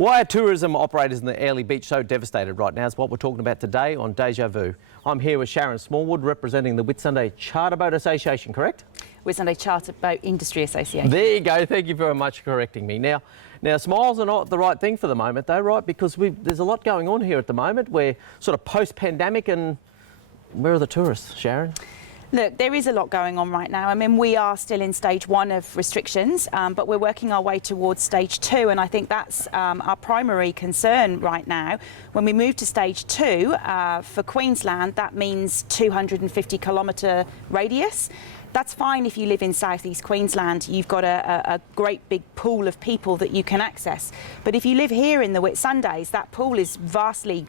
Why are tourism operators in the Airlie Beach so devastated right now is what we're talking about today on Deja Vu. I'm here with Sharon Smallwood, representing the Whitsunday Charter Boat Association, correct? Whitsunday Charter Boat Industry Association. There you go. Thank you very much for correcting me. Now, smiles are not the right thing for the moment, though, right? Because there's a lot going on here at the moment. We're sort of post-pandemic, and where are the tourists, Sharon? Look, there is a lot going on right now. I mean, we are still in stage 1 of restrictions, but we're working our way towards stage 2, and I think that's our primary concern right now. When we move to stage 2, for Queensland, that means 250-kilometre radius. That's fine if you live in southeast Queensland. You've got a great big pool of people that you can access. But if you live here in the Whitsundays, that pool is vastly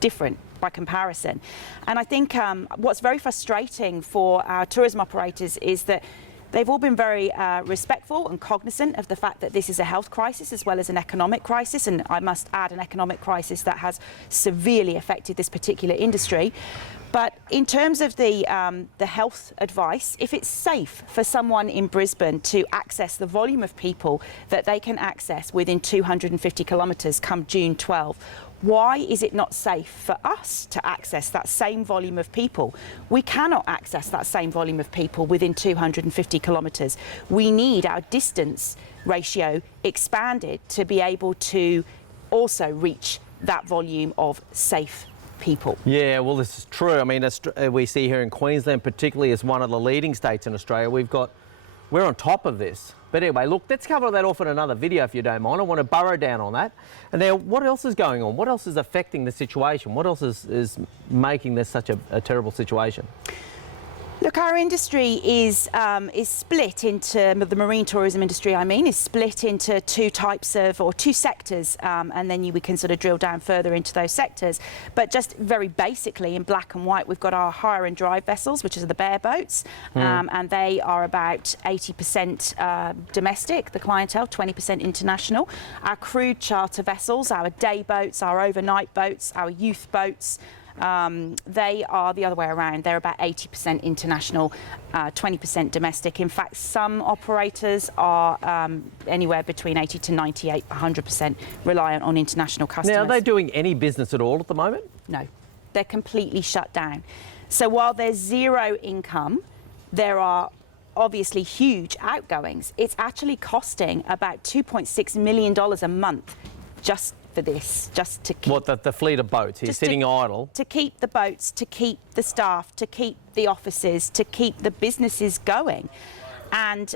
different by comparison. And I think what's very frustrating for our tourism operators is that they've all been very respectful and cognizant of the fact that this is a health crisis as well as an economic crisis, and I must add an economic crisis that has severely affected this particular industry. But in terms of the health advice, if it's safe for someone in Brisbane to access the volume of people that they can access within 250 kilometres come June 12, why is it not safe for us to access that same volume of people? We cannot access that same volume of people within 250 kilometres. We need our distance ratio expanded to be able to also reach that volume of safe people. Yeah, well, this is true. I mean, we see here in Queensland, particularly as one of the leading states in Australia, we're on top of this. But anyway, look, let's cover that off in another video if you don't mind. I want to burrow down on that. And now, what else is going on? What else is affecting the situation? What else is making this such a terrible situation? Look, our industry is split into, the marine tourism industry, is split into two sectors, and then we can sort of drill down further into those sectors. But just very basically, in black and white, we've got our hire and drive vessels, which are the bare boats, and they are about 80% domestic, the clientele, 20% international. Our crude charter vessels, our day boats, our overnight boats, our youth boats, they are the other way around. They're about 80% international, 20% domestic. In fact, some operators are anywhere between 80 to 98, 100% reliant on international customers. Now, are they doing any business at all at the moment? No, they're completely shut down. So while there's zero income, there are obviously huge outgoings. It's actually costing about $2.6 million a month just for this, just to keep... What, the fleet of boats? He's sitting idle? To keep the boats, to keep the staff, to keep the offices, to keep the businesses going. And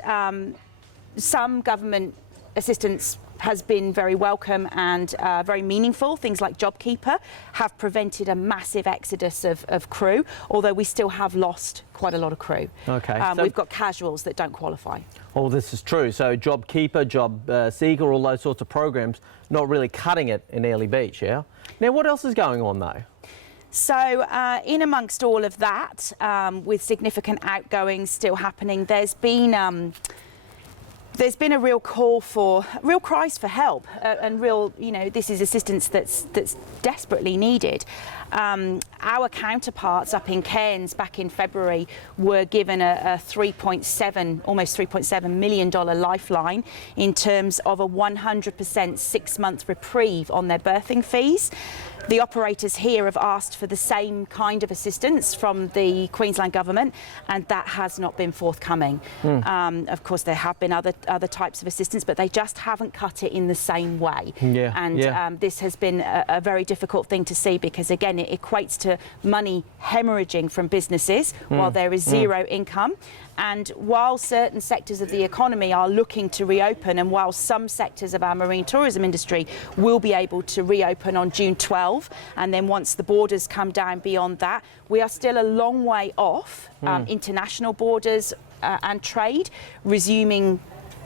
some government assistance has been very welcome and very meaningful. Things like Jobkeeper have prevented a massive exodus of crew, although we still have lost quite a lot of crew. Okay. We've got casuals that don't qualify. Oh, this is true. So Jobkeeper, Seeker, all those sorts of programs, not really cutting it in Airlie Beach, yeah? Now, what else is going on, though? So in amongst all of that, with significant outgoings still happening, there's been a real cries for help, and this is assistance that's desperately needed. Our counterparts up in Cairns back in February were given a almost $3.7 million lifeline in terms of a 100% 6-month reprieve on their berthing fees. The operators here have asked for the same kind of assistance from the Queensland government, and that has not been forthcoming. Of course, there have been other types of assistance, but they just haven't cut it in the same way. This has been a very difficult thing to see, because again, it equates to money hemorrhaging from businesses while there is zero income. And while certain sectors of the economy are looking to reopen, and while some sectors of our marine tourism industry will be able to reopen on June 12, and then once the borders come down beyond that, we are still a long way off international borders and trade resuming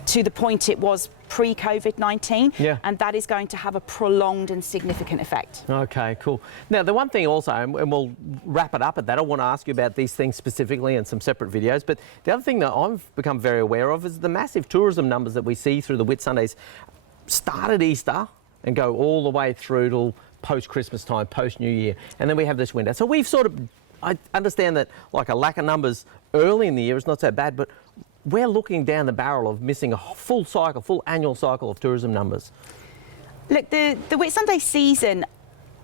to the point it was pre-COVID-19, and that is going to have a prolonged and significant effect. Okay, cool. Now, the one thing also, and we'll wrap it up at that, I want to ask you about these things specifically in some separate videos, but the other thing that I've become very aware of is the massive tourism numbers that we see through the Whitsundays start at Easter and go all the way through till post-Christmas time, post-New Year, and then we have this winter. So we've I understand that like a lack of numbers early in the year is not so bad, but we're looking down the barrel of missing a full annual cycle of tourism numbers. Look, the Whitsunday season,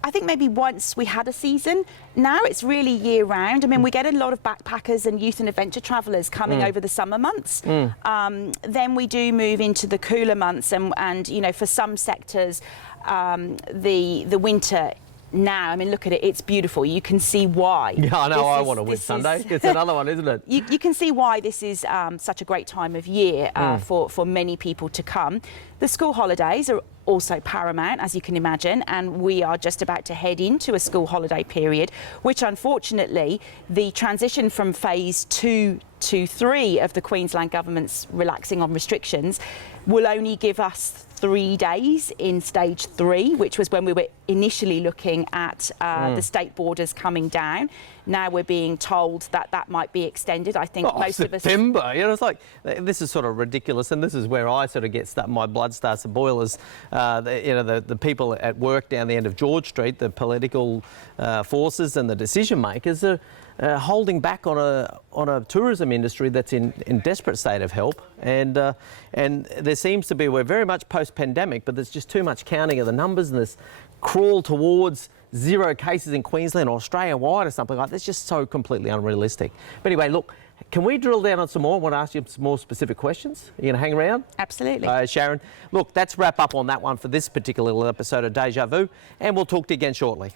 I think maybe once we had a season. Now it's really year round. I mean, we get a lot of backpackers and youth and adventure travellers coming over the summer months. Then we do move into the cooler months, and you know, for some sectors, the winter. Now, I mean, look at it, it's beautiful. You can see why. Yeah, I know, I want a Whitsunday. It's another one, isn't it? You can see why this is such a great time of year for many people to come. The school holidays are also paramount, as you can imagine, and we are just about to head into a school holiday period, which unfortunately, the transition from phase 2 to 3 of the Queensland government's relaxing on restrictions will only give us 3 days in stage 3, which was when we were initially looking at the state borders coming down. Now we're being told that that might be extended. I think most of us... September, you know, it's like, this is sort of ridiculous, and this is where I sort of get stuck, my blood starts to boil as, you know, the people at work down the end of George Street, the political forces and the decision makers are holding back on a tourism industry that's in desperate state of help, and there seems to be, we're very much post-pandemic, but there's just too much counting of the numbers and this crawl towards 0 cases in Queensland or Australia-wide or something like that. It's just so completely unrealistic. But anyway, look, can we drill down on some more? I want to ask you some more specific questions. Are you going to hang around? Absolutely. Sharon, look, that's wrap up on that one for this particular little episode of Deja Vu, and we'll talk to you again shortly.